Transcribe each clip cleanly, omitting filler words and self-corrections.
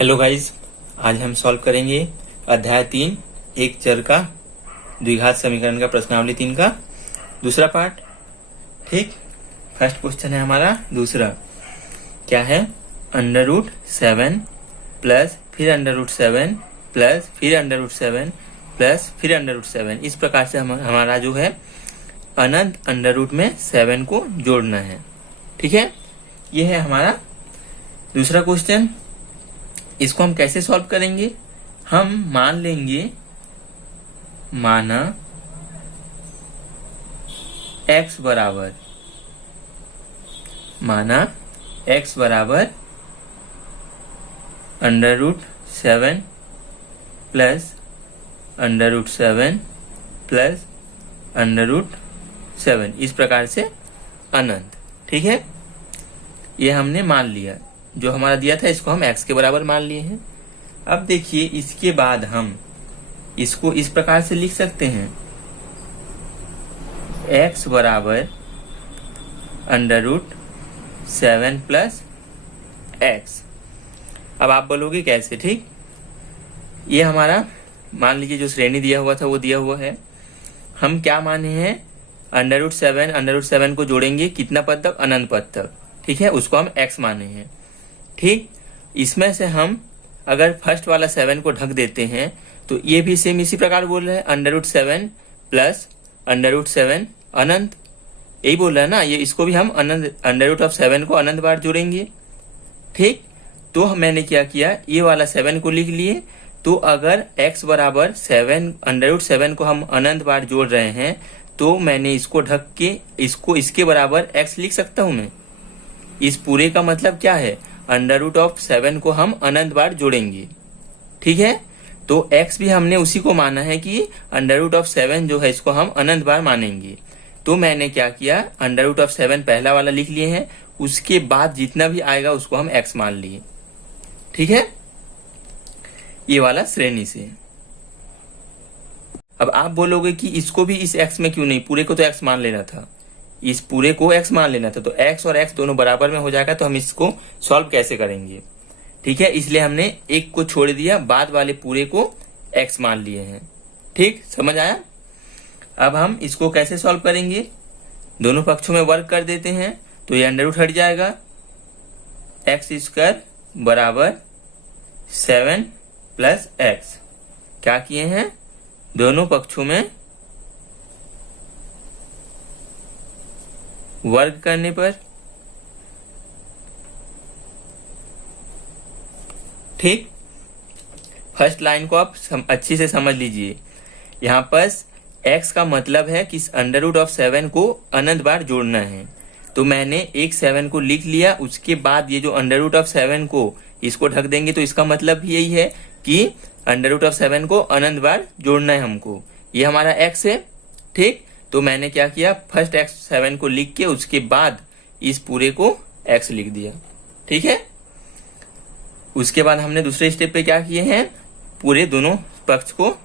Hello guys, आज हम solve करेंगे अध्याय 3 एक चर का द्विघात समीकरण का प्रश्नावली 3 का दूसरा पार्ट। ठीक, फर्स्ट क्वेश्चन है हमारा दूसरा। क्या है? √7 प्लस फिर √7 प्लस फिर √7 प्लस फिर √7। इस प्रकार से हमारा जो है अनंत अंडर रूट में 7 को जोड़ना है। ठीक है, ये है हमारा दूसरा क्वेश्चन। इसको हम कैसे सॉल्व करेंगे? हम मान लेंगे, माना x बराबर √7 प्लस √7 प्लस √7, इस प्रकार से अनंत। ठीक है, ये हमने मान लिया। जो हमारा दिया था इसको हम x के बराबर मान लिए हैं। अब देखिए, इसके बाद हम इसको इस प्रकार से लिख सकते हैं, x बराबर √7 प्लस x। अब आप बोलोगे कैसे? ठीक, ये हमारा मान लीजिए जो श्रेणी दिया हुआ था वो दिया हुआ है। हम क्या माने हैं? √7 को जोड़ेंगे कितना पद तक? अनंत पद तक। ठीक है, उसको हम x माने हैं। ठीक, इसमें से हम अगर फर्स्ट वाला 7 को ढक देते हैं तो ये भी सेम इसी प्रकार बोल रहे हैं, √7 प्लस √7 अनंत, यही बोल रहा है ना। ये इसको भी हम अनंत √7 को अनंत बार जोड़ेंगे। ठीक, तो मैंने क्या किया, ये वाला 7 को लिख लिए। तो अगर x बराबर 7 √7 को हम अनंत बार जोड़ रहे हैं तो मैंने इसको ढक के इसके बराबर x लिख सकता हूं मैं। इस पूरे का मतलब क्या है? √7 को हम अनंत बार जोड़ेंगे। ठीक है, तो x भी हमने उसी को माना है कि √7 जो है इसको हम अनंत बार मानेंगे। तो मैंने क्या किया, √7 पहला वाला लिख लिए हैं, उसके बाद जितना भी आएगा उसको हम x मान लिए। ठीक है, ये वाला श्रेणी से। अब आप बोलोगे कि इसको भी इस x में क्यों नहीं, पूरे को तो x मान लेना था, इस पूरे को x मान लेना था। तो x और x दोनों बराबर में हो जाएगा, तो हम इसको सॉल्व कैसे करेंगे? ठीक है, इसलिए हमने एक को छोड़ दिया, बाद वाले पूरे को x मान लिए हैं। ठीक, समझ आया? अब हम इसको कैसे सॉल्व करेंगे? दोनों पक्षों में वर्ग कर देते हैं तो ये अंडर रूट हट जाएगा। x² बराबर 7 प्लस x। क्या किए हैं? दोनों पक्षों में वर्ग करने पर। ठीक, फर्स्ट लाइन को आप अच्छी से समझ लीजिए। यहाँ पर x का मतलब है कि √7 को अनंत बार जोड़ना है। तो मैंने एक 7 को लिख लिया, उसके बाद ये जो √7 को इसको ढक देंगे, तो इसका मतलब भी यही है कि √7 को अनंत बार जोड़ना है हमको। ये हमारा x है। ठीक, तो मैंने क्या किया, फर्स्ट x7 को लिख के उसके बाद इस पूरे को x लिख दिया। ठीक है, उसके बाद हमने दूसरे स्टेप पे क्या किए हैं, पूरे दोनों पक्ष को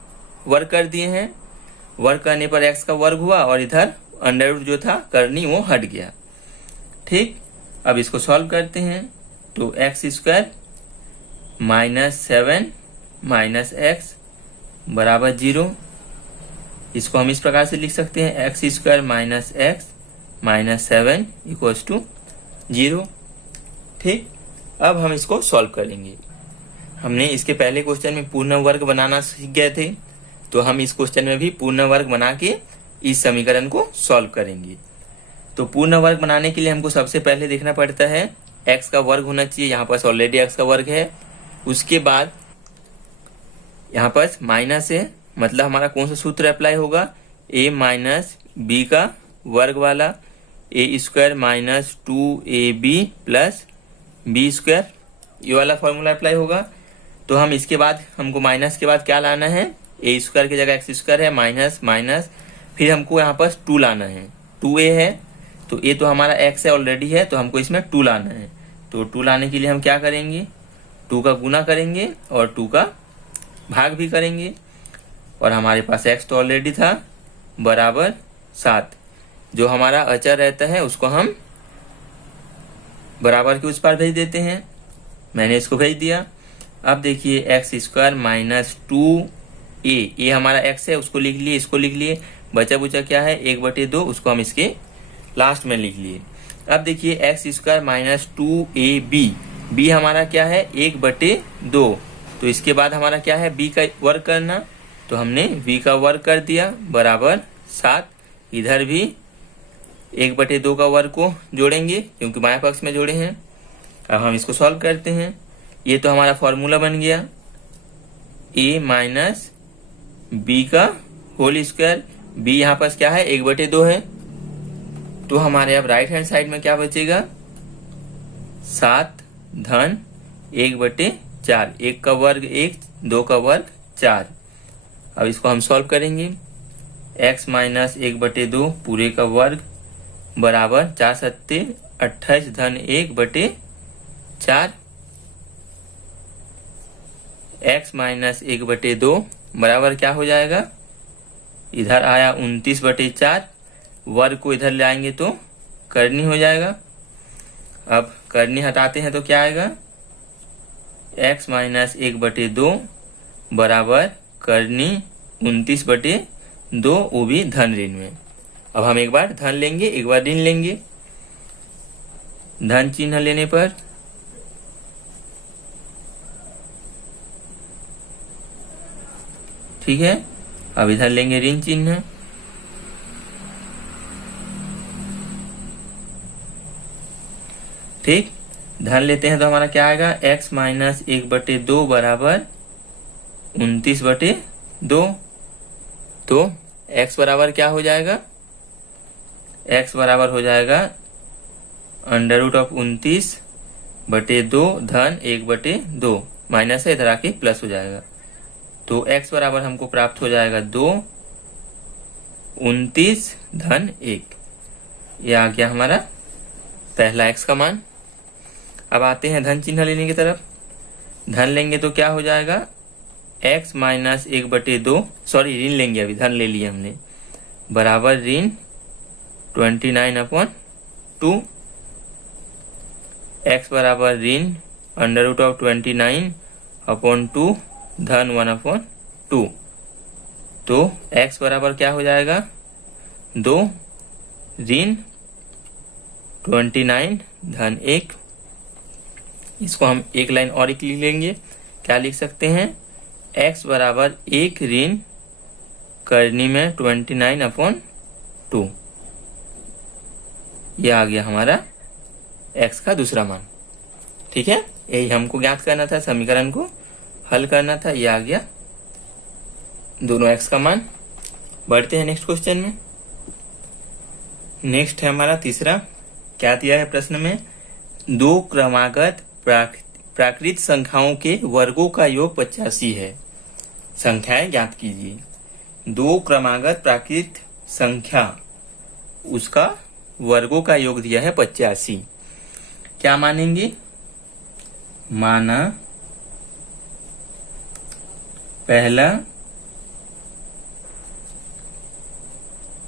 वर्ग कर दिए हैं। वर्ग करने पर x का वर्ग हुआ और इधर अंडर रूट जो था करनी वो हट गया। ठीक, अब इसको सॉल्व करते हैं तो x² -7 माइनस x बराबर 0। इसको हम इस प्रकार से लिख सकते हैं, x² -x -7 = 0। ठीक, अब हम इसको सॉल्व करेंगे। हमने इसके पहले क्वेश्चन में पूर्ण वर्ग बनाना सीख गए थे, तो हम इस क्वेश्चन में भी पूर्ण वर्ग बना के इस समीकरण को सॉल्व करेंगे। तो पूर्ण वर्ग बनाने के लिए हमको सबसे पहले देखना पड़ता है x का वर्ग होना चाहिए। यहाँ पर ऑलरेडी x का वर्ग है। उसके बाद यहाँ पर माइनस है, मतलब हमारा कौन सा सूत्र अप्लाई होगा, a माइनस बी का वर्ग वाला, a² - 2ab प्लस b², ये वाला फॉर्मूला अप्लाई होगा। तो हम इसके बाद हमको माइनस के बाद क्या लाना है, a² की जगह x² है, माइनस माइनस, फिर हमको यहाँ पर 2 लाना है। 2a है, तो a तो हमारा x है ऑलरेडी है, तो हमको इसमें 2 लाना है। तो 2 लाने के लिए हम क्या करेंगे, 2 का गुना करेंगे और 2 का भाग भी करेंगे। और हमारे पास x तो ऑलरेडी था बराबर 7। जो हमारा अचर रहता है उसको हम बराबर के उस पार भेज देते हैं। मैंने इसको भेज दिया। अब देखिए एक्स स्क्वायर माइनस 2a, ये हमारा x है, उसको लिख लिए, इसको लिख लिए, बचा बुचा क्या है 1/2, उसको हम इसके लास्ट में लिख लिए। अब देखिए x square minus 2ab, b हमारा क्या है 1/2, तो इसके बाद हमारा क्या है b का वर्ग करना, तो हमने v का वर्ग कर दिया बराबर 7। इधर भी 1/2 का वर्ग को जोड़ेंगे क्योंकि बाएं पक्ष में जोड़े हैं। अब हम इसको सॉल्व करते हैं। ये तो हमारा फॉर्मूला बन गया a माइनस बी का होल स्क्वायर, b यहाँ पास क्या है 1/2 है, तो हमारे अब राइट हैंड साइड में क्या बचेगा 7 धन 1/4, 1 का वर्ग 1, 2 का वर्ग 4। अब इसको हम सॉल्व करेंगे। x माइनस 1/2 पूरे का वर्ग बराबर 4 सत्ते 28 धन 1/4, x माइनस 1/2 बराबर क्या हो जाएगा, इधर आया 29/4, वर्ग को इधर लाएंगे तो करनी हो जाएगा। अब करनी हटाते हैं तो क्या आएगा, x माइनस 1/2 बराबर करनी 29/2, वो भी धन ऋण में। अब हम एक बार धन लेंगे, एक बार ऋण लेंगे। धन चिन्ह लेने पर ठीक है, अब इधर लेंगे ऋण चिन्ह। ठीक, धन लेते हैं तो हमारा क्या आएगा, x माइनस 1/2 बराबर 29/2, तो x बराबर क्या हो जाएगा, x बराबर हो जाएगा √29/2 धन 1/2, माइनस है इधर आके प्लस हो जाएगा, तो x बराबर हमको प्राप्त हो जाएगा 2, 29 धन 1। यह आ गया हमारा पहला x का मान। अब आते हैं धन चिन्ह लेने की तरफ। धन लेंगे तो क्या हो जाएगा, x माइनस 1/2, सॉरी ऋण लेंगे, अभी धन ले लिया हमने, बराबर ऋण 29/2, x बराबर ऋण √29/2 धन 1/2, तो x बराबर क्या हो जाएगा 2 ऋण 29 धन 1। इसको हम एक लाइन और लिख लेंगे, क्या लिख सकते हैं, x बराबर 1 ऋण करनी में 29/2। यह आ गया हमारा x का दूसरा मान। ठीक है, यही हमको ज्ञात करना था, समीकरण को हल करना था। यह आ गया दोनों x का मान। बढ़ते हैं नेक्स्ट क्वेश्चन में। नेक्स्ट है हमारा तीसरा। क्या दिया है प्रश्न में, 2 क्रमागत प्राकृत संख्याओं के वर्गों का योग 85 है। संख्याएं ज्ञात कीजिए। 2 क्रमागत प्राकृत संख्या, उसका वर्गों का योग दिया है 85। क्या मानेंगे, माना पहला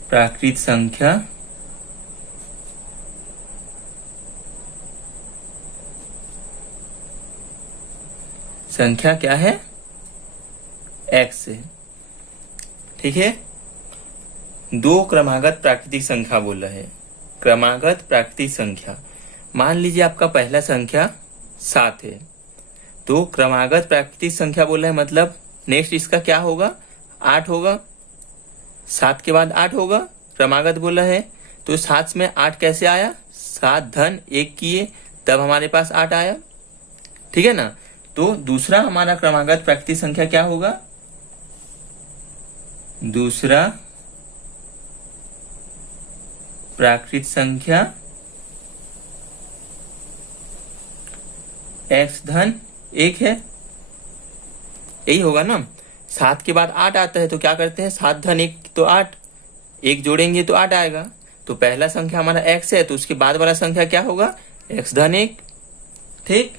प्राकृत संख्या क्या है, x है। ठीक है, 2 क्रमागत प्राकृतिक संख्या बोल रहा है। क्रमागत प्राकृतिक संख्या, मान लीजिए आपका पहला संख्या 7 है, तो क्रमागत प्राकृतिक संख्या बोल रहा है, मतलब नेक्स्ट इसका क्या होगा 8 होगा, 7 के बाद 8 होगा, क्रमागत बोला है। तो 7 में 8 कैसे आया, 7 धन 1 किए तब हमारे पास 8 आया। ठीक है ना, तो दूसरा हमारा क्रमागत प्राकृतिक संख्या क्या होगा, दूसरा प्राकृत संख्या x धन 1 है, यही होगा ना। 7 के बाद 8 आता है तो क्या करते हैं, 7 धन 1 तो 8, 1 जोड़ेंगे तो 8 आएगा। तो पहला संख्या हमारा x है, तो उसके बाद वाला संख्या क्या होगा, x धन 1। ठीक,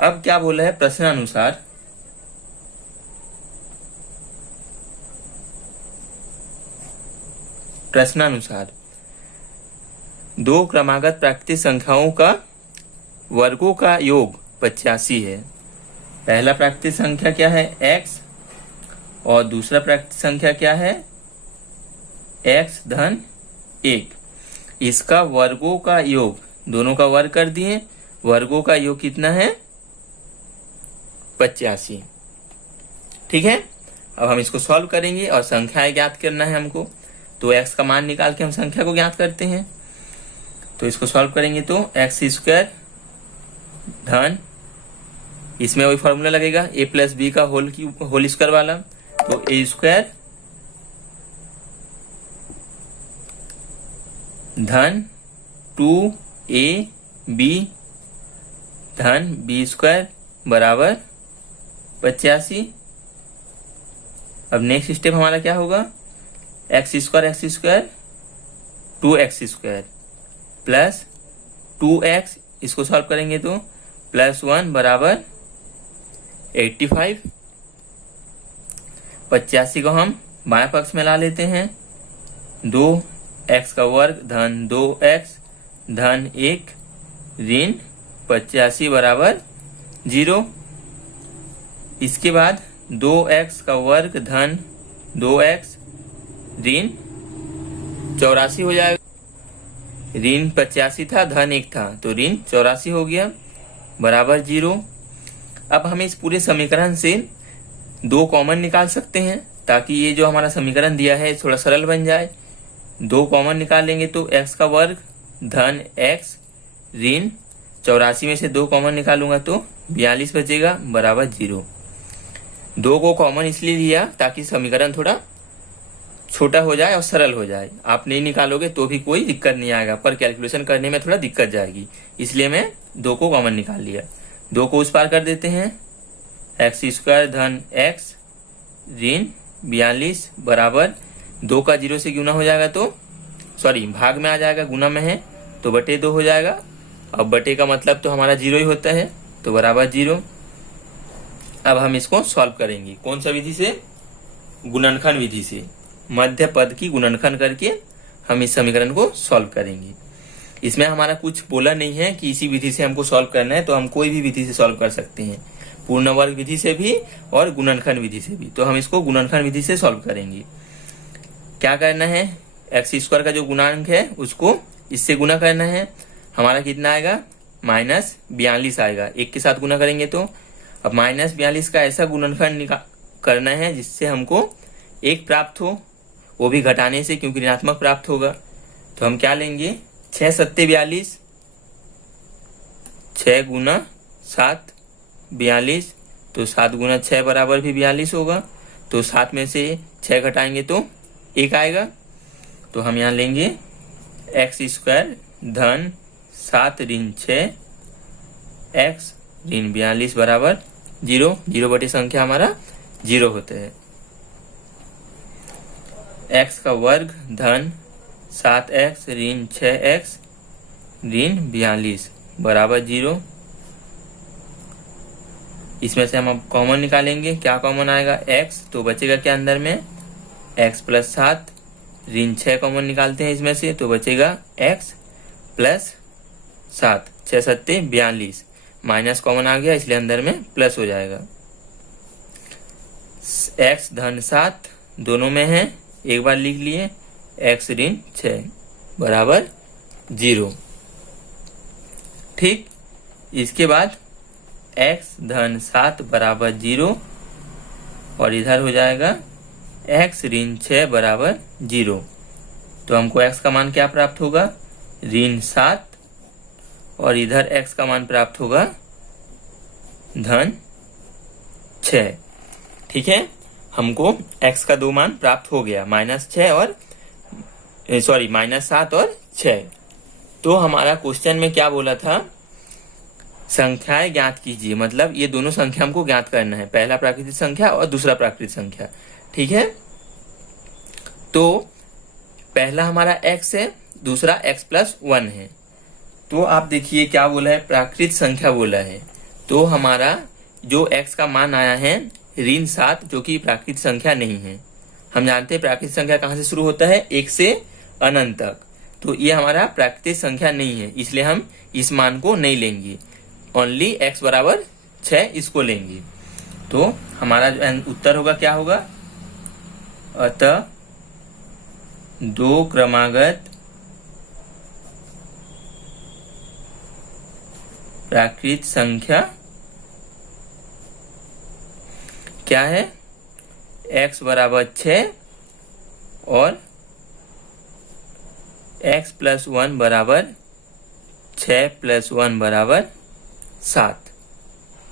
अब क्या बोला है प्रश्नानुसार, प्रश्नानुसार 2 क्रमागत प्राकृतिक संख्याओं का वर्गों का योग 85 है। पहला प्राकृतिक संख्या क्या है x और दूसरा प्राकृतिक संख्या क्या है x धन 1। इसका वर्गों का योग, दोनों का वर्ग कर दिए, वर्गों का योग कितना है 85। ठीक है, अब हम इसको सॉल्व करेंगे और संख्याएं ज्ञात करना है हमको। तो x का मान निकाल के हम संख्या को ज्ञात करते हैं। तो इसको सॉल्व करेंगे तो एक्स स्क्वायर धन, इसमें वही फॉर्मूला लगेगा a प्लस बी का होल स्क्वायर वाला, तो a स्क्वायर धन 2ab धन b स्क्वायर बराबर 85। अब नेक्स्ट स्टेप हमारा क्या होगा, x square 2x square plus 2x, इसको सॉल्व करेंगे तो प्लस 1 बराबर 85। 85 को हम बाएं पक्ष में ला लेते हैं, 2x का वर्ग धन 2x धन 1 ऋण 85 बराबर 0। इसके बाद 2x का वर्ग धन 2x ऋण 84 हो जाएगा। ऋण 85 था धन 1 था तो ऋण 84 हो गया बराबर 0। अब हम इस पूरे समीकरण से 2 कॉमन निकाल सकते हैं ताकि ये जो हमारा समीकरण दिया है थोड़ा सरल बन जाए। 2 कॉमन निकाल लेंगे तो x का वर्ग धन x ऋण 84 में से 2 कॉमन निकालूंगा तो 42 बचेगा बराबर 0। 2 को कॉमन इसलिए लिया ताकि समीकरण थोड़ा छोटा हो जाए और सरल हो जाए। आप नहीं निकालोगे तो भी कोई दिक्कत नहीं आएगा, पर कैलकुलेशन करने में थोड़ा दिक्कत जाएगी, इसलिए मैं 2 को कॉमन निकाल लिया। 2 को उस पार कर देते हैं, एक्स स्क्वायर धन x ऋण 42 बराबर 2 का 0 से गुना हो जाएगा तो भाग में आ जाएगा, गुना में है तो बटे 2 हो जाएगा। अब बटे का मतलब तो हमारा 0 ही होता है तो बराबर 0। अब हम इसको सॉल्व करेंगे, कौन सा विधि से, गुणनखंड विधि से। मध्य पद की गुणनखंड करके हम इस समीकरण को सॉल्व करेंगे। इसमें हमारा कुछ बोला नहीं है कि इसी विधि से हमको सॉल्व करना है, तो हम कोई भी विधि से सॉल्व कर सकते हैं, पूर्ण वर्ग विधि से भी और गुणनखंड विधि से भी। तो हम इसको गुणनखंड विधि से सॉल्व करेंगे। क्या करना है, एक्स स्क्वायर का जो गुणांक है उसको इससे गुना करना है। हमारा कितना आएगा -42 आएगा, 1 के साथ गुना करेंगे तो। अब -42 का ऐसा गुणनखंड करना है जिससे हमको 1 प्राप्त हो, वो भी घटाने से, क्योंकि ऋणात्मक प्राप्त होगा। तो हम क्या लेंगे, 6 सत्ते 42, 6 गुना 7 42, तो 7 गुना 6 बराबर भी 42 होगा। तो 7 में से 6 घटाएंगे तो 1 आएगा। तो हम यहाँ लेंगे एक्स स्क्वायर धन 7 ऋण 6 एक्स ऋण 42 बराबर 0। 0 बटे संख्या हमारा 0 होता है। एक्स का वर्ग धन 7x ऋण 6x ऋण 42 बराबर 0। इसमें से हम अब कॉमन निकालेंगे, क्या कॉमन आएगा, x, तो बचेगा क्या अंदर में, x प्लस 7 ऋण 6 कॉमन निकालते हैं इसमें से, तो बचेगा x प्लस 7, 6 सत्ते 42, माइनस कॉमन आ गया इसलिए अंदर में प्लस हो जाएगा। x धन 7 दोनों में है, एक बार लिख लिए, x ऋण 6 बराबर 0। ठीक, इसके बाद x धन 7 बराबर 0 और इधर हो जाएगा x ऋण 6 बराबर 0। तो हमको x का मान क्या प्राप्त होगा, ऋण 7, और इधर x का मान प्राप्त होगा धन 6। ठीक है, हमको x का 2 मान प्राप्त हो गया, -6 और -7 और 6। तो हमारा क्वेश्चन में क्या बोला था, संख्याएं ज्ञात कीजिए, मतलब ये दोनों संख्या हमको ज्ञात करना है, पहला प्राकृतिक संख्या और दूसरा प्राकृतिक संख्या। ठीक है, तो पहला हमारा x है, दूसरा x प्लस 1 है। तो आप देखिए क्या बोला है, प्राकृतिक संख्या बोला है। तो हमारा जो x का मान आया है ऋण 7, जो कि प्राकृतिक संख्या नहीं है। हम जानते हैं प्राकृतिक संख्या कहाँ से शुरू होता है, 1 से अनंत तक। तो ये हमारा प्राकृतिक संख्या नहीं है, इसलिए हम इस मान को नहीं लेंगे। ओनली x बराबर 6 इसको लेंगे। तो हमारा जो उत्तर होगा क्या होगा, अतः 2 क्रमागत प्राकृत संख्या क्या है, x बराबर 6 और x प्लस 1 बराबर 6 प्लस 1 बराबर 7।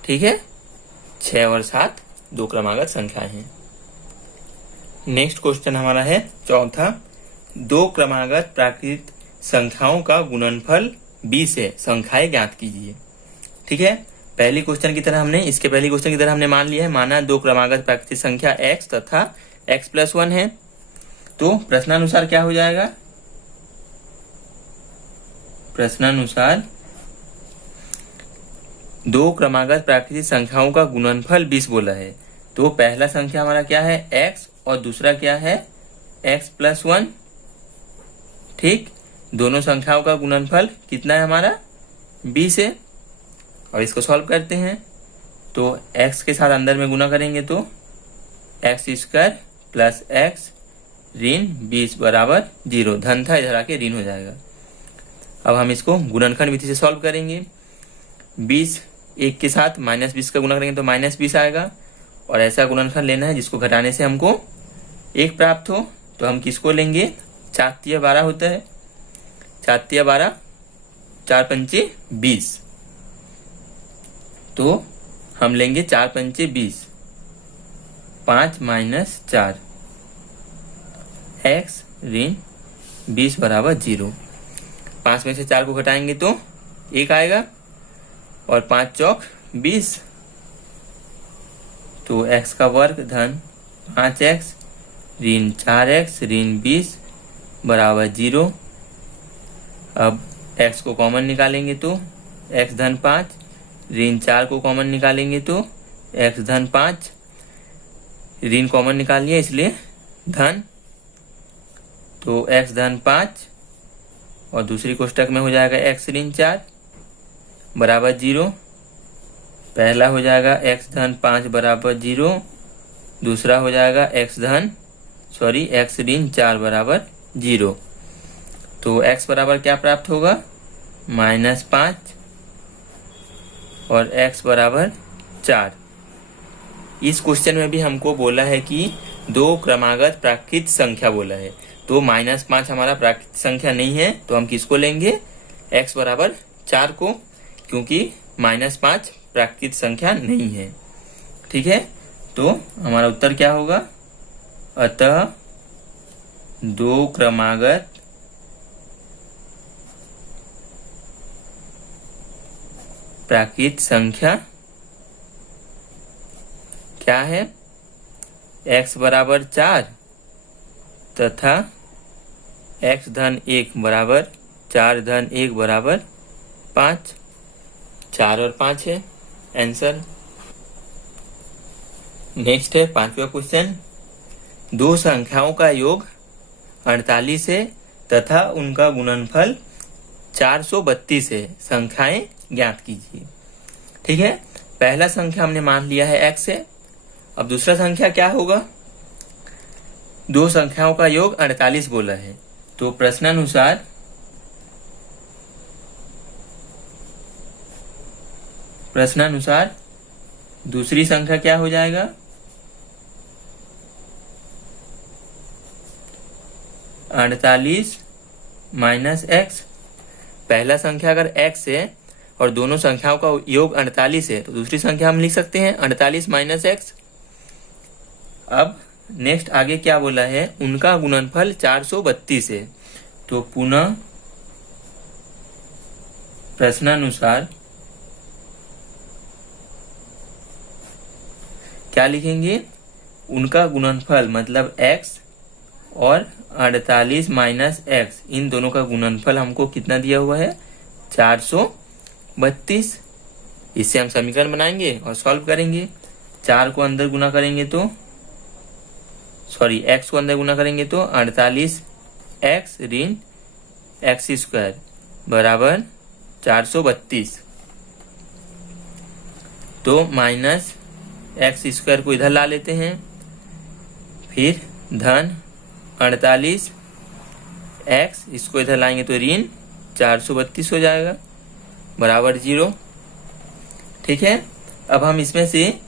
ठीक है, 6 और 7 2 क्रमागत संख्याएं हैं। नेक्स्ट क्वेश्चन हमारा है चौथा, 2 क्रमागत प्राकृत संख्याओं का गुणनफल 20 है, संख्याएं ज्ञात कीजिए। ठीक है, पहली क्वेश्चन की तरह हमने इसके पहली क्वेश्चन की तरह हमने मान लिया है, माना 2 क्रमागत प्राकृतिक संख्या x तथा x प्लस 1 है। तो प्रश्नानुसार क्या हो जाएगा, प्रश्नानुसार 2 क्रमागत प्राकृतिक संख्याओं का गुणनफल 20 बोला है। तो पहला संख्या हमारा क्या है, x, और दूसरा क्या है, x प्लस 1। ठीक, दोनों संख्याओं का गुणनफल कितना है हमारा, 20 है। और इसको सॉल्व करते हैं तो x के साथ अंदर में गुना करेंगे तो x स्क्वायर प्लस x ऋण 20 बराबर 0। धन था, इधर आके ऋण हो जाएगा। अब हम इसको गुणनखंड विधि से सॉल्व करेंगे। 20 1 के साथ -20 का गुना करेंगे तो -20 आएगा, और ऐसा गुणनखंड लेना है जिसको घटाने से हमको 1 प्राप्त हो। तो हम किसको लेंगे, 4 12 होता है, 4 12, 4 पंचे 20। तो हम लेंगे 4 पंचे 20, 5 माइनस 4, x ऋण 20 बराबर 0। 5 में से 4 को घटाएंगे तो 1 आएगा, और 5 चौक 20। तो x का वर्ग धन 5x ऋण 4x ऋण 20 बराबर 0। अब x को कॉमन निकालेंगे तो x धन 5, ऋण 4 को कॉमन निकालेंगे तो x धन 5, ऋण कॉमन निकाल लिया इसलिए धन, तो x धन 5, और दूसरी कोष्टक में हो जाएगा x ऋण 4 बराबर 0। पहला हो जाएगा x धन 5 बराबर 0, दूसरा हो जाएगा x ऋण 4 बराबर 0। तो x बराबर क्या प्राप्त होगा, -5, और x बराबर 4। इस क्वेश्चन में भी हमको बोला है कि 2 क्रमागत प्राकृत संख्या बोला है, तो -5 हमारा प्राकृत संख्या नहीं है, तो हम किसको लेंगे, x बराबर 4 को, क्योंकि -5 प्राकृत संख्या नहीं है। ठीक है, तो हमारा उत्तर क्या होगा, अतः 2 क्रमागत प्राकृत संख्या क्या है, x बराबर 4 तथा x धन 1 बराबर 4 धन 1 बराबर 5। 4 और 5 है आंसर। नेक्स्ट है 5वां क्वेश्चन, 2 संख्याओं का योग 48 है तथा उनका गुणनफल 432 है, संख्याएं ज्ञात कीजिए। ठीक है, पहला संख्या हमने मान लिया है x है। अब दूसरा संख्या क्या होगा, 2 संख्याओं का योग 48 बोला है, तो प्रश्नानुसार दूसरी संख्या क्या हो जाएगा, -48 माइनस x। पहला संख्या अगर x है और दोनों संख्याओं का योग 48 है, तो दूसरी संख्या हम लिख सकते हैं 48 माइनस x। अब नेक्स्ट आगे क्या बोला है, उनका गुणनफल 432 है, तो पुनः प्रश्नानुसार क्या लिखेंगे, उनका गुणनफल मतलब x और 48 माइनस x, इन दोनों का गुणनफल हमको कितना दिया हुआ है, 432। इससे हम समीकरण बनाएंगे और सॉल्व करेंगे। 4 को अंदर गुना करेंगे तो x को अंदर गुना करेंगे तो 48x ऋण x स्क्वायर बराबर 432। तो माइनस एक्स स्क्वायर को इधर ला लेते हैं, फिर धन 48 एक्स, इसको इधर लाएंगे तो ऋण 432 हो जाएगा बराबर 0। ठीक है, अब हम इसमें से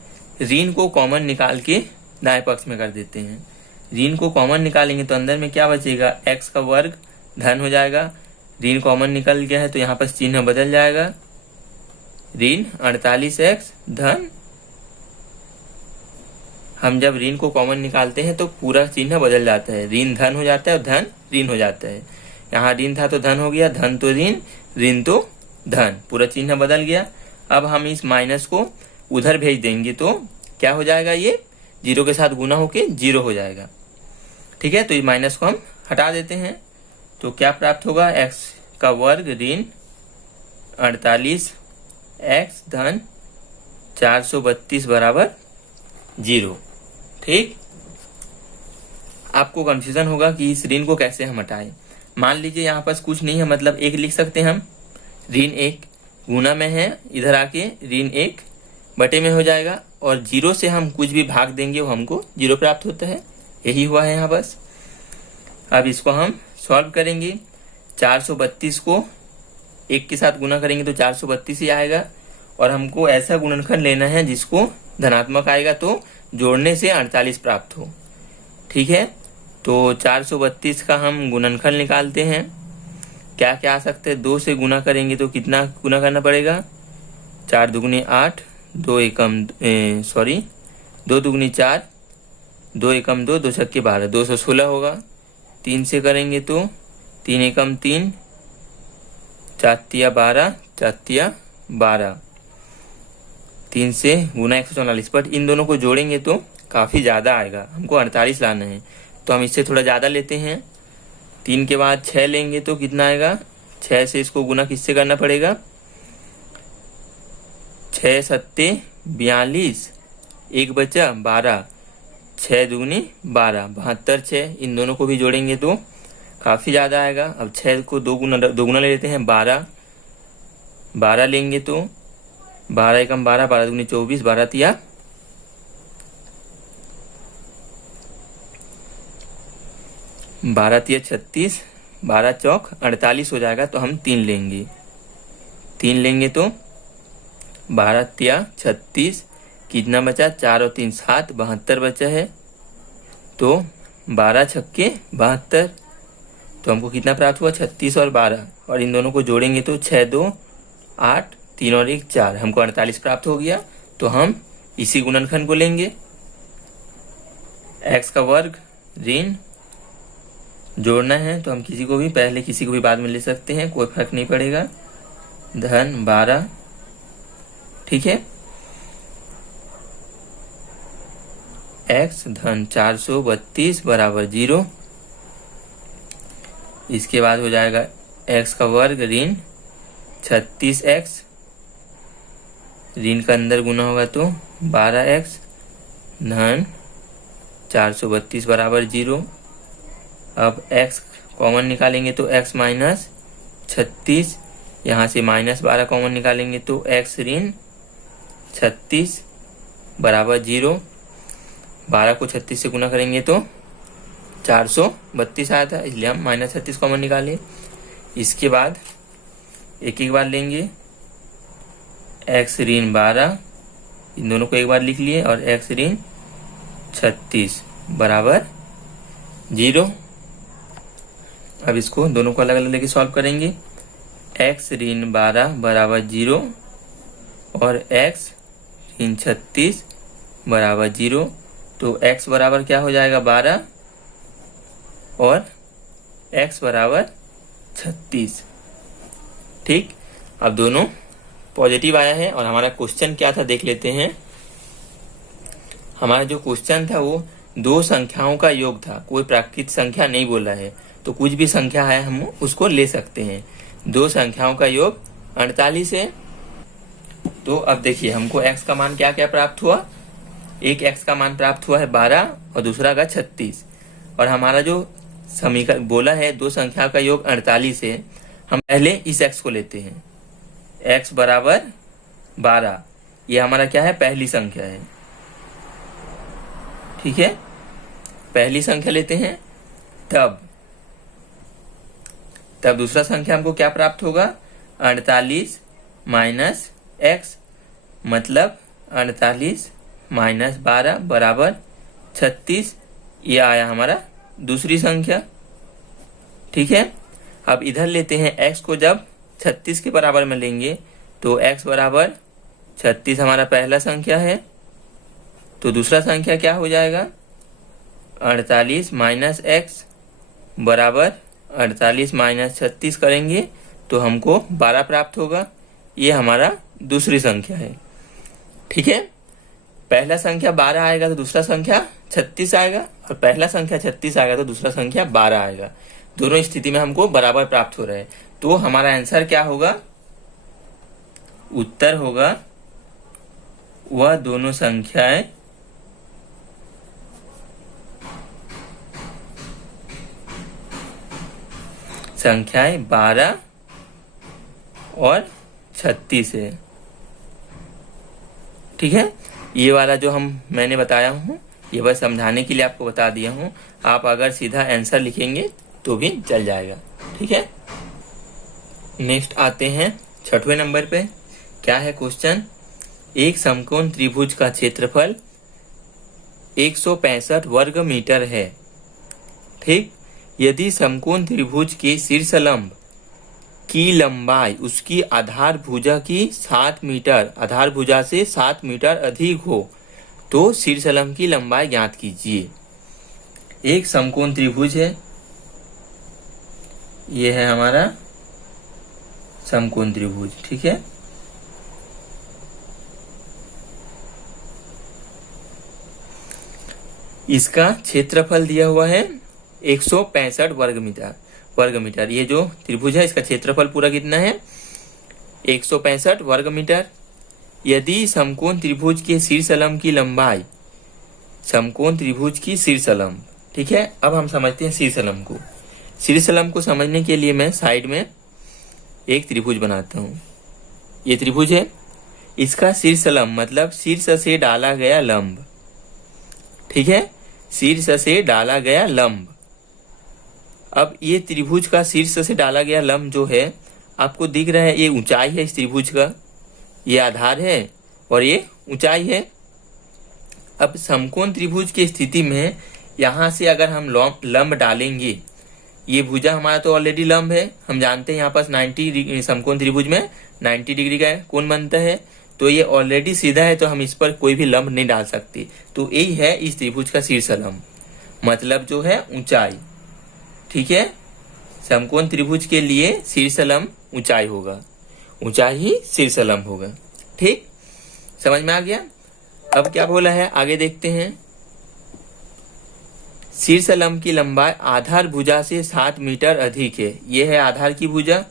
ऋण को कॉमन निकाल के दाएं पक्ष में कर देते हैं। ऋण को कॉमन निकालेंगे तो अंदर में क्या बचेगा, एक्स का वर्ग धन हो जाएगा, ऋण कॉमन निकल गया है तो यहाँ पर चिन्ह बदल जाएगा, ऋण 48x धन, हम जब ऋण को कॉमन निकालते हैं तो पूरा चिन्ह बदल जाता है, ऋण धन हो जाता है और धन ऋण हो जाता है। यहाँ ऋण था तो धन हो गया, धन तो ऋण, ऋण तो धन, पूरा चिन्ह बदल गया। अब हम इस माइनस को उधर भेज देंगे तो क्या हो जाएगा, ये 0 के साथ गुना होके 0 हो जाएगा। ठीक है, तो इस माइनस को हम हटा देते हैं तो क्या प्राप्त होगा, x का वर्ग ऋण 48x धन 432 बराबर 0। ठीक, आपको कंफ्यूजन होगा कि इस ऋण को कैसे हम हटाएं। मान लीजिए यहाँ पास कुछ नहीं है, मतलब 1 लिख सकते हैं हम, ऋण 1 गुना में है, इधर आके ऋण 1 बटे में हो जाएगा, और 0 से हम कुछ भी भाग देंगे वो हमको 0 प्राप्त होता है, यही हुआ है यहाँ बस। अब इसको हम सॉल्व करेंगे, 432 को 1 के साथ गुना करेंगे तो 432 ही आएगा, और हमको ऐसा गुणनखंड लेना है जिसको धनात्मक आएगा तो जोड़ने से 48 प्राप्त हो। ठीक है, तो 432 का हम गुणनखंड निकालते हैं, क्या क्या आ सकते हैं, 2 से गुना करेंगे तो कितना गुना करना पड़ेगा, 4 दुगुनी 8, 2 दुगुनी 4, 2 एकम 2, 2 छक्के 12, 216 होगा। 3 से करेंगे तो 3 एकम 3, 4 तिया 12, 4 तिया 12, 3 से गुना 144, बट इन दोनों को जोड़ेंगे तो काफ़ी ज़्यादा आएगा, हमको 48 लाना है तो हम इससे थोड़ा ज़्यादा लेते हैं। 3 के बाद 6 लेंगे तो कितना आएगा, 6 से इसको गुना किससे करना पड़ेगा, 6 सत्ते 42, 1 बचा 12, 6 दुगनी 12, 72 6, इन दोनों को भी जोड़ेंगे तो काफ़ी ज़्यादा आएगा। अब 6 को दो गुना ले लेते हैं, 12 लेंगे तो 12 एकम 12, 12 दुगनी 24, 12 तिया 36, 12 चौक 48 हो जाएगा, तो हम 3 लेंगे, 3 लेंगे तो 12 तिया 36, कितना बचा, 4 और 3 7, 72 बचा है, तो 12 छक्के 72, तो हमको कितना प्राप्त हुआ, 36 और 12, और इन दोनों को जोड़ेंगे तो 6 2 8, 3 और 1 4, हमको 48 प्राप्त हो गया। तो हम इसी गुणनखंड को लेंगे, x का वर्ग ऋण जोड़ना है तो हम किसी को भी पहले किसी को भी बाद में ले सकते हैं, कोई फर्क नहीं पड़ेगा, धन 12। ठीक है, x धन 432 बराबर 0। इसके बाद हो जाएगा x का वर्ग ऋण 36x, ऋण का अंदर गुना होगा तो 12x धन 432 बराबर 0। अब x कॉमन निकालेंगे तो x माइनस 36, यहाँ से माइनस 12 कॉमन निकालेंगे तो x ऋण 36 बराबर 0। 12 को 36 से गुना करेंगे तो 432 आया था, इसलिए हम माइनस 36 कॉमन निकालें। इसके बाद एक एक बार लेंगे, x ऋण 12, इन दोनों को एक बार लिख लिए, और x ऋण 36 बराबर 0। अब इसको दोनों को अलग अलग लेके सॉल्व करेंगे, x ऋण 12 बराबर 0 और x ऋण 36 बराबर 0, तो x बराबर क्या हो जाएगा 12 और x बराबर 36। ठीक, अब दोनों पॉजिटिव आया है, और हमारा क्वेश्चन क्या था देख लेते हैं। हमारा जो क्वेश्चन था वो 2 संख्याओं का योग था, कोई प्राकृतिक संख्या नहीं बोला है, तो कुछ भी संख्या है हम उसको ले सकते हैं। 2 संख्याओं का योग 48 है। तो अब देखिए हमको x का मान क्या क्या प्राप्त हुआ, एक x का मान प्राप्त हुआ है 12 और दूसरा का 36, और हमारा जो समीकरण बोला है 2 संख्या का योग 48 है। हम पहले इस x को लेते हैं, x बराबर 12, ये हमारा क्या है, पहली संख्या है। ठीक है, पहली संख्या लेते हैं, तब दूसरा संख्या हमको क्या प्राप्त होगा, 48 माइनस एक्स, मतलब 48 माइनस 12 बराबर 36। ये आया हमारा दूसरी संख्या। ठीक है, अब इधर लेते हैं x को, जब 36 के बराबर में लेंगे तो x बराबर 36 हमारा पहला संख्या है। तो दूसरा संख्या क्या हो जाएगा, 48 माइनस एक्स बराबर 48 माइनस 36 करेंगे तो हमको 12 प्राप्त होगा। ये हमारा दूसरी संख्या है। ठीक है, पहला संख्या 12 आएगा तो दूसरा संख्या 36 आएगा, और पहला संख्या 36 आएगा तो दूसरा संख्या 12 आएगा। दोनों स्थिति में हमको बराबर प्राप्त हो रहे हैं। तो हमारा आंसर क्या होगा, उत्तर होगा वह दोनों संख्याएं संख्याएं 12 और 36 है। ठीक है, ये वाला जो मैंने बताया हूँ ये बस समझाने के लिए आपको बता दिया हूँ। आप अगर सीधा आंसर लिखेंगे तो भी चल जाएगा। ठीक है, नेक्स्ट आते हैं 6वें नंबर पे। क्या है क्वेश्चन, एक समकोण त्रिभुज का क्षेत्रफल 165 वर्ग मीटर है। ठीक, यदि समकोण त्रिभुज के शीर्षलंब की लंबाई उसकी आधार भुजा की 7 मीटर, आधार भुजा से 7 मीटर अधिक हो तो शीर्षलंब की लंबाई ज्ञात कीजिए। एक समकोण त्रिभुज है, ये है हमारा समकोण त्रिभुज। ठीक है, इसका क्षेत्रफल दिया हुआ है 165 वर्ग मीटर। ये जो त्रिभुज है इसका क्षेत्रफल पूरा कितना है, 165 वर्ग मीटर। यदि समकोण त्रिभुज के शीर्षलंब की लंबाई, समकोण त्रिभुज की शीर्षलंब, ठीक है, अब हम समझते हैं शीर्षलंब को। शीर्षलंब को समझने के लिए मैं साइड में एक त्रिभुज बनाता हूं। ये त्रिभुज है, इसका शीर्षलंब मतलब शीर्ष से डाला गया लंब। ठीक है, शीर्ष से डाला गया लंब। अब ये त्रिभुज का शीर्ष से डाला गया लंब जो है आपको दिख रहा है, ये ऊंचाई है इस त्रिभुज का, ये आधार है और ये ऊंचाई है। अब समकोण त्रिभुज की स्थिति में यहां से अगर हम लंब डालेंगे, ये भुजा हमारा तो ऑलरेडी लंब है, हम जानते हैं यहाँ पास 90 समकोण त्रिभुज में 90 डिग्री का कोण बनता है, तो ये ऑलरेडी सीधा है, तो हम इस पर कोई भी लंब नहीं डाल सकते। तो यही है इस त्रिभुज का शीर्षलंब, मतलब जो है ऊंचाई। ठीक है, समकोण त्रिभुज के लिए शीर्षलंब ऊंचाई होगा, ऊंचाई ही शीर्षलंब होगा। ठीक, समझ में आ गया। अब क्या बोला है आगे देखते हैं। शीर्षलंब की लंबाई आधार भुजा से 7 मीटर अधिक है। यह है आधार की भुजा,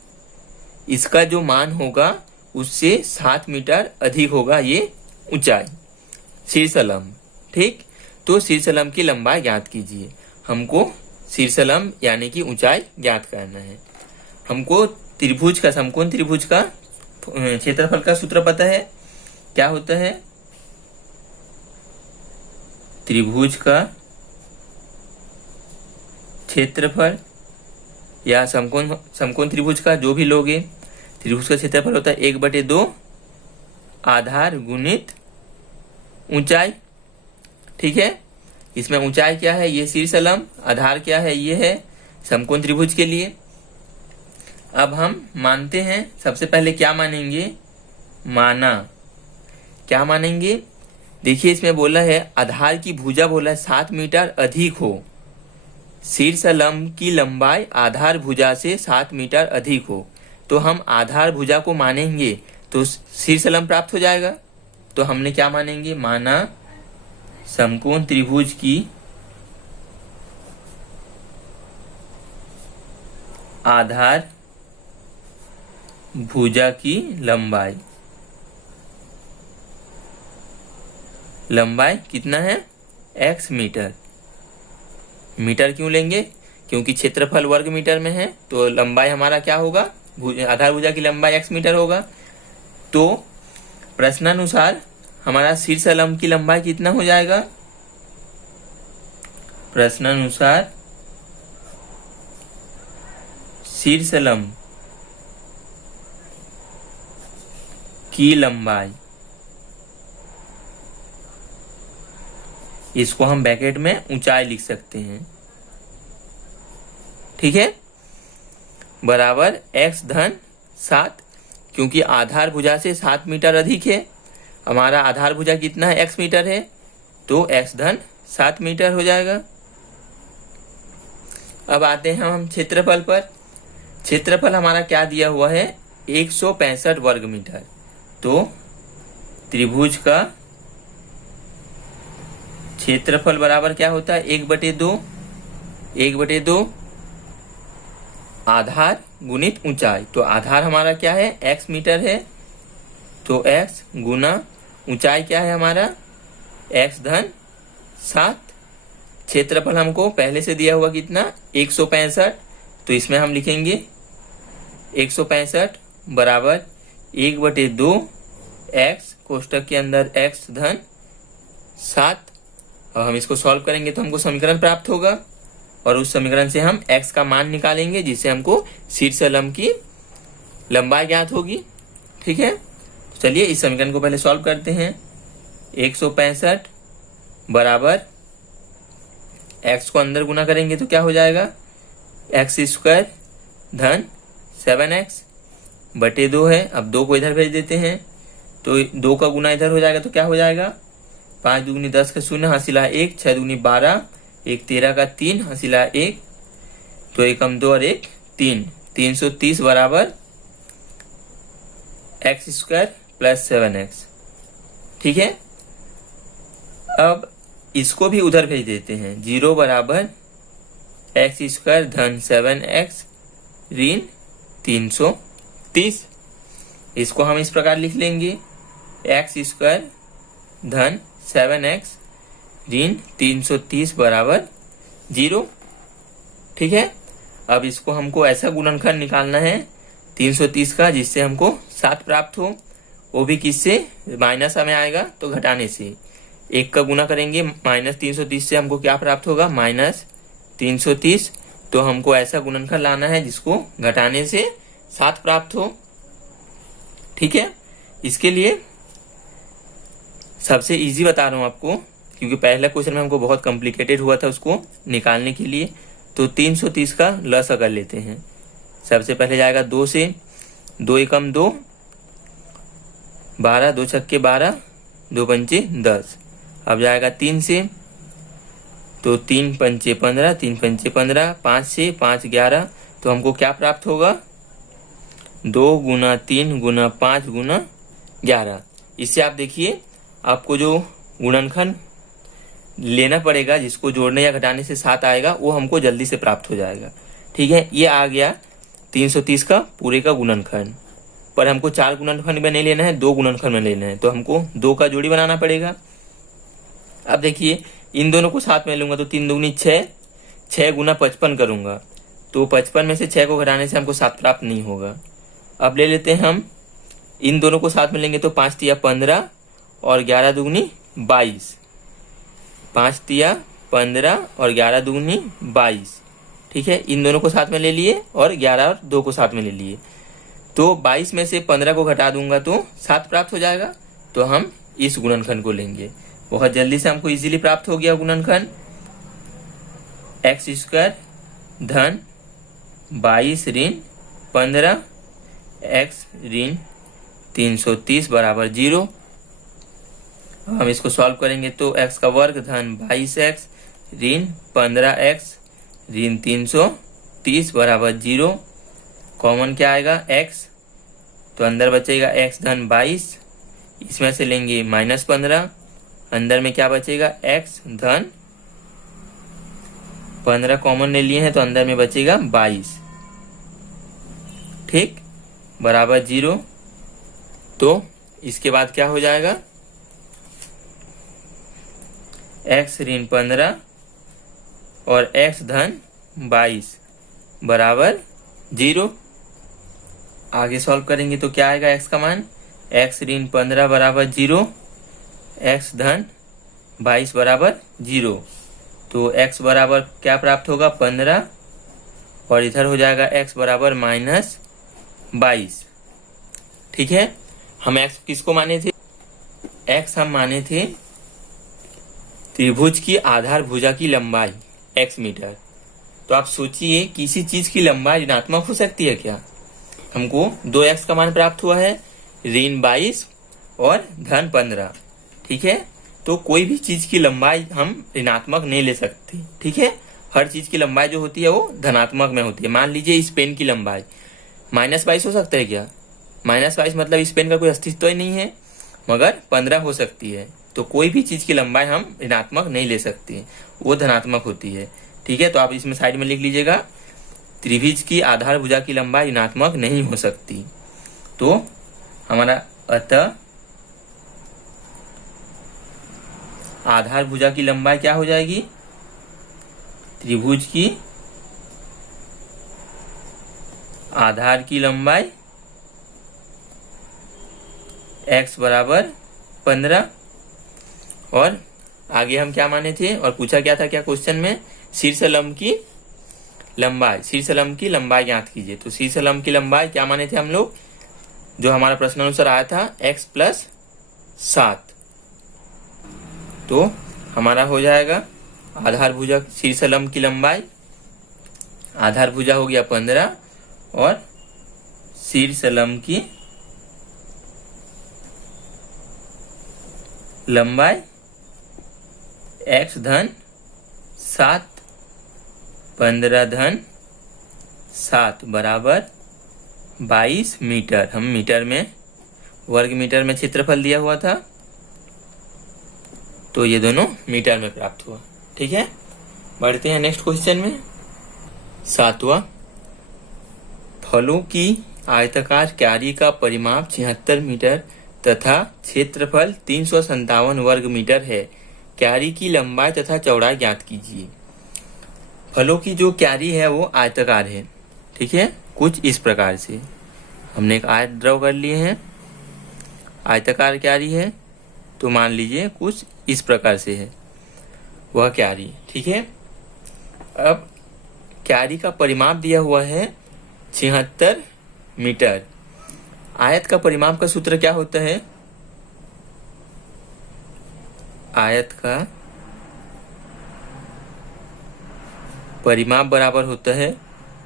इसका जो मान होगा उससे 7 मीटर अधिक होगा ये ऊंचाई, शीर्षलंब। ठीक, तो शीर्षलंब की लंबाई ज्ञात कीजिए। हमको शीर्षलंब यानी कि ऊंचाई ज्ञात करना है। हमको त्रिभुज का, समकोण त्रिभुज का क्षेत्रफल का सूत्र पता है, क्या होता है, त्रिभुज का क्षेत्रफल या समकोण त्रिभुज का जो भी लोगे, त्रिभुज का क्षेत्रफल होता है 1/2 आधार गुणित ऊंचाई। ठीक है, इसमें ऊंचाई क्या है, ये शीर्षलंब, आधार क्या है, ये है समकोण त्रिभुज के लिए। अब हम मानते हैं, सबसे पहले क्या मानेंगे, क्या मानेंगे, देखिए इसमें बोला है आधार की भुजा बोला है 7 मीटर अधिक हो, शीर्षलंब की लंबाई आधार भुजा से 7 मीटर अधिक हो, तो हम आधार भुजा को मानेंगे तो शीर्षलंब प्राप्त हो जाएगा। तो हमने क्या मानेंगे, माना समकोण त्रिभुज की आधार भुजा की लंबाई कितना है, x मीटर। मीटर क्यों लेंगे, क्योंकि क्षेत्रफल वर्ग मीटर में है, तो लंबाई हमारा क्या होगा, आधार भुजा की लंबाई x मीटर होगा। तो प्रश्नानुसार हमारा शीर्ष लंब की लंबाई कितना हो जाएगा? प्रश्नानुसार शीर्ष लंब की लंबाई, इसको हम ब्रैकेट में ऊंचाई लिख सकते हैं, ठीक है, बराबर x धन 7, क्योंकि आधार भुजा से 7 मीटर अधिक है। हमारा आधार भुजा कितना है? x मीटर है, तो x धन 7 मीटर हो जाएगा। अब आते हैं हम क्षेत्रफल पर। क्षेत्रफल हमारा क्या दिया हुआ है? 165 वर्ग मीटर। तो त्रिभुज का क्षेत्रफल बराबर क्या होता है? 1/2, 1/2 आधार गुणित ऊंचाई। तो आधार हमारा क्या है? x मीटर है, तो x गुना ऊंचाई क्या है हमारा? x धन 7। क्षेत्रफल हमको पहले से दिया हुआ कितना? 165। तो इसमें हम लिखेंगे 165 बराबर 1/2 x कोष्टक के अंदर x धन 7। और हम इसको सॉल्व करेंगे तो हमको समीकरण प्राप्त होगा, और उस समीकरण से हम x का मान निकालेंगे, जिससे हमको शीर्ष लंब की लंबाई ज्ञात होगी। ठीक है, तो चलिए इस समीकरण को पहले सॉल्व करते हैं। 165 बराबर x को अंदर गुना करेंगे तो क्या हो जाएगा? x² धन 7x बटे 2 है। अब 2 को इधर भेज देते हैं, तो 2 का गुना इधर हो जाएगा तो क्या हो जाएगा? 5 दूनी 10 का 0 हासिला 1, 6 दूनी 12, 1 13 का 3 हासिला 1, तो 1 2 और 1 3, 330 बराबर x² प्लस 7x। ठीक है, अब इसको भी उधर भेज देते हैं। 0 बराबर x² धन 7x ऋण 330। इसको हम इस प्रकार लिख लेंगे, x² धन 7x ऋण 330 बराबर 0। ठीक है, अब इसको हमको ऐसा गुणनखंड निकालना है 330 का जिससे हमको 7 प्राप्त हो, वो भी किससे? माइनस में आएगा तो घटाने से। 1 का गुना करेंगे माइनस 330 से, हमको क्या प्राप्त होगा? माइनस 330। तो हमको ऐसा गुणनखंड लाना है जिसको घटाने से 7 प्राप्त हो। ठीक है, इसके लिए सबसे इजी बता रहा हूं आपको, क्योंकि पहला क्वेश्चन में हमको बहुत कॉम्प्लिकेटेड हुआ था उसको निकालने के लिए। तो 330 का लसा कर लेते हैं। सबसे पहले जाएगा 2 से, 2 एकम 2, 12, 2 छक्के 12, 2 पंचे 10। अब जाएगा 3 से, तो 3 पंचे 15, 3 पंचे 15, 5 से 5 11। तो हमको क्या प्राप्त होगा? 2 गुना 3 गुना 5 गुना 11। इससे आप देखिए आपको जो गुणनखंड लेना पड़ेगा, जिसको जोड़ने या घटाने से 7 आएगा, वो हमको जल्दी से प्राप्त हो जाएगा। ठीक है, ये आ गया 330 का पूरे का गुणनखंड। पर हमको 4 गुणनखंड में नहीं लेना है, 2 गुणनखंड में लेना है, तो हमको 2 का जोड़ी बनाना पड़ेगा। अब देखिए इन दोनों को साथ में लूंगा तो 3 दूनी 6, 6 गुना 55 करूंगा, तो 55 में से 6 को घटाने से हमको 7 प्राप्त नहीं होगा। अब ले लेते हैं हम इन दोनों को साथ में लेंगे तो 5 तिया 15 और 11 दूनी 22, 5 तिया 15 और 11 दूनी 22। ठीक है, इन दोनों को साथ में ले लिए और 11 और 2 को साथ में ले लिए, तो 22 में से 15 को घटा दूंगा तो 7 प्राप्त हो जाएगा। तो हम इस गुणनखंड को लेंगे, बहुत जल्दी से हमको इजीली प्राप्त हो गया गुणनखंड। x² धन 22 ऋण 15 x ऋण 330 बराबर 0। हम इसको सॉल्व करेंगे तो x का वर्ग धन 22x ऋण 15x ऋण 330 बराबर 0। कॉमन क्या आएगा? x, तो अंदर बचेगा x धन 22, इसमें से लेंगे -15, अंदर में क्या बचेगा? x धन 15 कॉमन ले लिए हैं तो अंदर में बचेगा 22। ठीक, बराबर 0। तो इसके बाद क्या हो जाएगा? x ऋण 15 और x धन 22 बराबर 0। आगे सॉल्व करेंगे तो क्या आएगा? x का मान x ऋण 15 बराबर 0, x धन 22 बराबर 0। तो x बराबर क्या प्राप्त होगा 15 और इधर हो जाएगा x बराबर -22। ठीक है, हम x किसको माने थे? x हम माने थे त्रिभुज की आधार भुजा की लंबाई x मीटर। तो आप सोचिए किसी चीज की लंबाई ऋणात्मक हो सकती है क्या? हमको 2x का मान प्राप्त हुआ है, ऋण 22 और धन 15। ठीक है, तो कोई भी चीज की लंबाई हम ऋणात्मक नहीं ले सकते। ठीक है, हर चीज की लंबाई जो होती है वो धनात्मक में होती है। मान लीजिए इस पेन की लंबाई -22 हो सकता है क्या? -22 मतलब इस पेन का कोई अस्तित्व तो ही नहीं है, मगर 15 हो सकती है। तो कोई भी चीज की लंबाई हम ऋणात्मक नहीं ले सकते, वो धनात्मक होती है। ठीक है, तो आप इसमें साइड में लिख लीजिएगा, त्रिभुज की आधार भुजा की लंबाई ऋणात्मक नहीं हो सकती। तो हमारा अतः आधार भुजा की लंबाई क्या हो जाएगी? त्रिभुज की आधार की लंबाई x बराबर 15। और आगे हम क्या माने थे और पूछा क्या था क्या क्वेश्चन में? शीर्षलंब की लंबाई, शीर्षलंब की लंबाई ज्ञात कीजिए। तो शीर्षलंब की लंबाई क्या माने थे हम लोग? जो हमारा प्रश्न अनुसार आया था x + 7। तो हमारा हो जाएगा आधार भुजा शीर्षलंब की लंबाई, आधार भुजा हो गया 15 और शीर्षलंब की लंबाई x धन 7, 15 धन 7 बराबर 22 मीटर। हम मीटर में, वर्ग मीटर में क्षेत्रफल दिया हुआ था, तो ये दोनों मीटर में प्राप्त हुआ। ठीक है, बढ़ते हैं नेक्स्ट क्वेश्चन में। 7वां, फलों की आयताकार क्यारी का परिमाप 76 मीटर तथा क्षेत्रफल 357 वर्ग मीटर है। क्यारी की लंबाई तथा चौड़ाई ज्ञात कीजिए। फलों की जो क्यारी है वो आयताकार है। ठीक है, कुछ इस प्रकार से हमने एक आयत ड्रॉ कर लिए हैं, आयताकार क्यारी है। तो मान लीजिए कुछ इस प्रकार से है वह क्यारी। ठीक है, अब क्यारी का परिमाप दिया हुआ है 76 मीटर। आयत का परिमाप का सूत्र क्या होता है? आयत का परिमाप बराबर होता है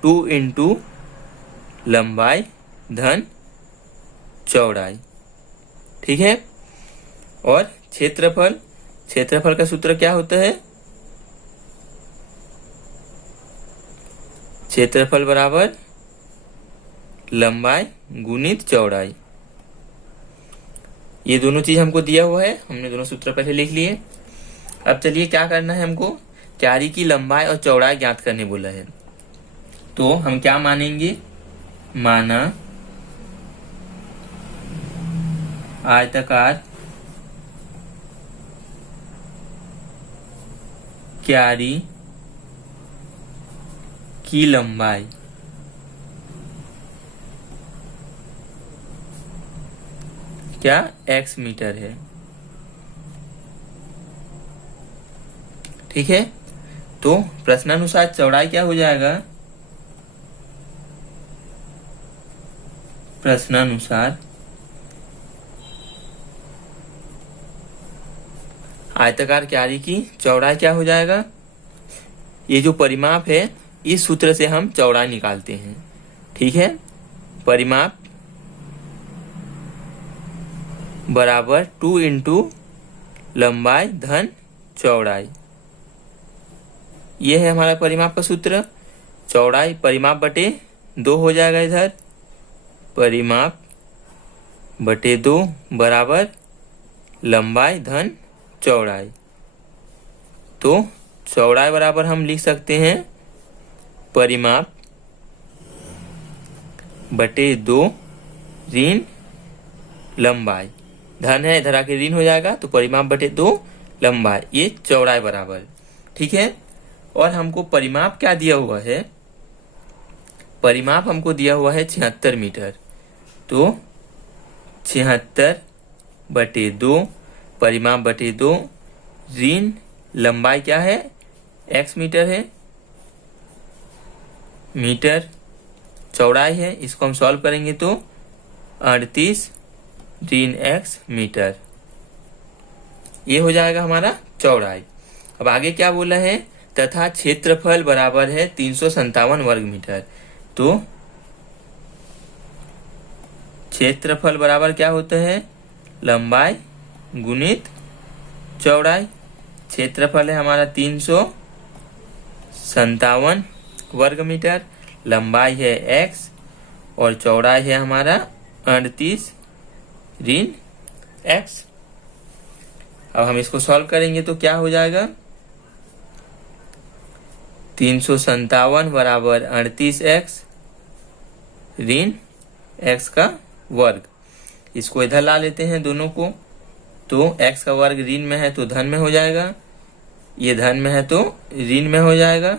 2 × लंबाई धन चौड़ाई। ठीक है, और क्षेत्रफल, क्षेत्रफल का सूत्र क्या होता है? क्षेत्रफल बराबर लंबाई गुणित चौड़ाई। ये दोनों चीज हमको दिया हुआ है, हमने दोनों सूत्र पहले लिख लिए। अब चलिए क्या करना है हमको? क्यारी की लंबाई और चौड़ाई ज्ञात करने बोला है। तो हम क्या मानेंगे? माना आयताकार क्यारी की लंबाई क्या x मीटर है। ठीक है, तो प्रश्नानुसार चौड़ाई क्या हो जाएगा? प्रश्नानुसार आयताकार क्यारी की चौड़ाई क्या हो जाएगा? ये जो परिमाप है इस सूत्र से हम चौड़ाई निकालते हैं। ठीक है, परिमाप बराबर 2 × लंबाई धन चौड़ाई। ये है हमारा परिमाप का सूत्र। चौड़ाई परिमाप बटे 2 हो जाएगा इधर, परिमाप बटे 2 बराबर लंबाई धन चौड़ाई। तो चौड़ाई बराबर हम लिख सकते हैं परिमाप बटे 2 ऋण लंबाई। धन है, इधर आके ऋण हो जाएगा, तो परिमाप बटे 2 लंबाई, ये चौड़ाई बराबर। ठीक है, और हमको परिमाप क्या दिया हुआ है? परिमाप हमको दिया हुआ है 76 मीटर। तो 76/2 परिमाप बटे 2 ऋण लंबाई क्या है, x मीटर है, मीटर चौड़ाई है। इसको हम सॉल्व करेंगे तो 38 ऋण x मीटर, ये हो जाएगा हमारा चौड़ाई। अब आगे क्या बोला है, तथा क्षेत्रफल बराबर है 357 वर्ग मीटर। तो क्षेत्रफल बराबर क्या होता है, लंबाई गुणित चौड़ाई। क्षेत्रफल है हमारा 357 वर्ग मीटर, लंबाई है x और चौड़ाई है हमारा 38 ऋण x। अब हम इसको सॉल्व करेंगे तो क्या हो जाएगा, 357 बराबर 38x ऋण x का वर्ग। इसको इधर ला लेते हैं दोनों को, तो x का वर्ग ऋण में है तो धन में हो जाएगा, ये धन में है तो ऋण में हो जाएगा।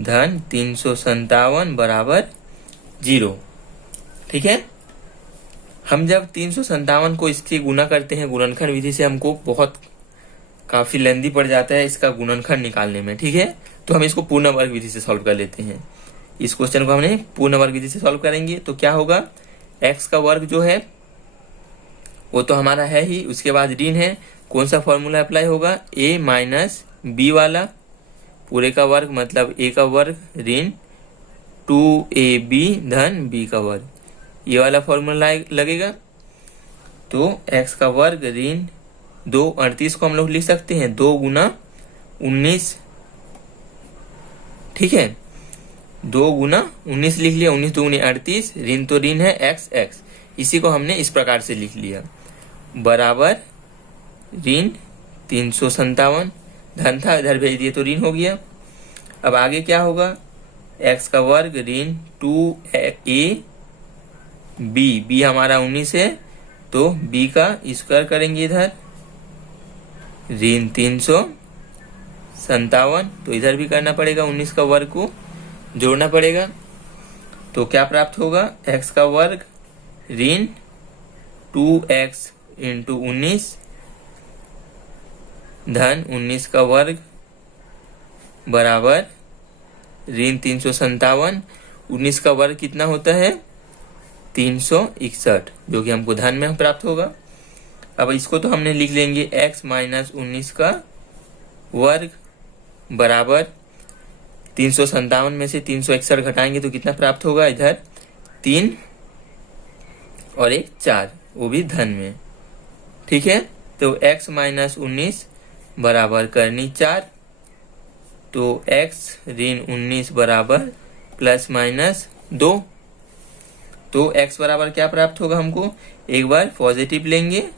धन 357 बराबर 0। ठीक है, हम जब 357 को इससे गुना करते हैं गुणनखंड विधि से, हमको बहुत काफी लेंदी पड़ जाता है इसका गुणनखंड निकालने में। ठीक है, तो हम इसको पूर्ण वर्ग विधि से सॉल्व कर लेते हैं। इस क्वेश्चन को हमने पूर्ण वर्ग विधि से सॉल्व करेंगे तो क्या होगा, x का वर्ग जो है वो तो हमारा है ही, उसके बाद ऋण है, कौन सा फॉर्मूला अप्लाई होगा, a माइनस बी वाला, पूरे का वर्ग मतलब a का वर्ग ऋण 2ab धन b का वर्ग, ये वाला फॉर्मूला लगेगा। तो x का वर्ग ऋण 38 को हम लोग लिख सकते हैं 2 गुना 19। ठीक है, 2 गुना 19 लिख लिया, 19 दूनी 38, ऋण तो ऋण है x, इसी को हमने इस प्रकार से लिख लिया, बराबर ऋण 357, धन था इधर भेज दिए तो ऋण हो गया। अब आगे क्या होगा, x का वर्ग ऋण 2ab, b हमारा 19 है तो b का स्क्वायर करेंगे इधर, ऋण 357, तो इधर भी करना पड़ेगा, 19 का वर्ग को जोड़ना पड़ेगा। तो क्या प्राप्त होगा, x का वर्ग ऋण 2x इंटू 19 धन 19 का वर्ग बराबर ऋण 357। 19 का वर्ग कितना होता है, 361, जो कि हमको धन में प्राप्त होगा। अब इसको तो हमने लिख लेंगे x माइनस 19 का वर्ग बराबर 357 में से 361 घटाएंगे तो कितना प्राप्त होगा, इधर 3 और 1 4, वो भी धन में। ठीक है, तो x माइनस 19 बराबर करनी 4, तो x ऋण 19 बराबर प्लस माइनस 2। तो x बराबर क्या प्राप्त होगा हमको, एक बार पॉजिटिव लेंगे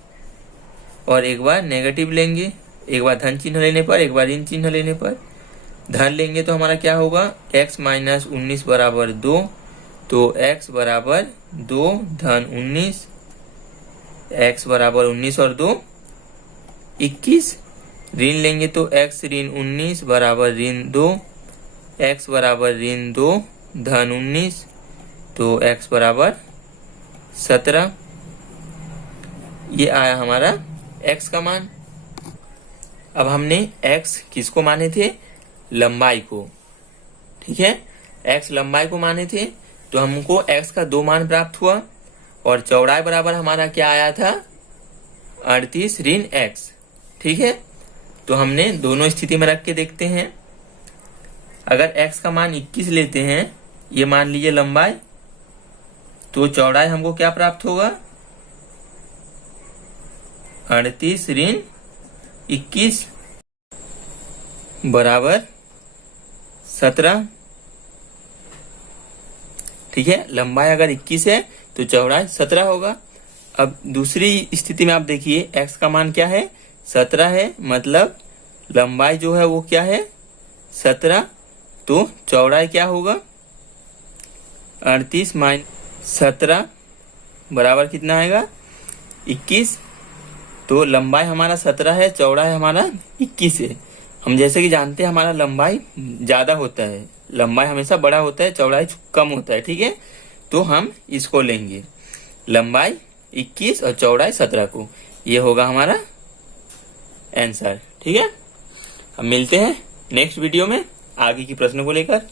और एक बार नेगेटिव लेंगे, एक बार धन चिन्ह लेने पर एक बार ऋण चिन्ह लेने पर। धन लेंगे तो हमारा क्या होगा, x माइनस 19 बराबर 2, तो x बराबर 2 धन 19, x बराबर 19 और 2 21। ऋण लेंगे तो x ऋण 19 बराबर ऋण 2, x बराबर ऋण 2 धन 19, तो x बराबर 17। ये आया हमारा x का मान। अब हमने x किसको माने थे, लंबाई को। ठीक है, x लंबाई को माने थे, तो हमको x का 2 मान प्राप्त हुआ और चौड़ाई बराबर हमारा क्या आया था, 38 ऋण x। ठीक है, तो हमने दोनों स्थिति में रख के देखते हैं। अगर x का मान 21 लेते हैं, ये मान लीजिए लंबाई, तो चौड़ाई हमको क्या प्राप्त होगा, 38 ऋण 21 बराबर 17। ठीक है, लंबाई अगर 21 है तो चौड़ाई 17 होगा। अब दूसरी स्थिति में आप देखिए, x का मान क्या है, 17 है, मतलब लंबाई जो है वो क्या है, 17, तो चौड़ाई क्या होगा, 38 माइनस 17 बराबर कितना आएगा, 21। तो लंबाई हमारा 17 है, चौड़ाई हमारा 21 है। हम जैसे कि जानते हैं हमारा लंबाई ज्यादा होता है, लंबाई हमेशा बड़ा होता है, चौड़ाई कम होता है। ठीक है, तो हम इसको लेंगे, लंबाई 21 और चौड़ाई 17 को। ये होगा हमारा आंसर। ठीक है, अब मिलते हैं नेक्स्ट वीडियो में आगे की प्रश्नों को लेकर।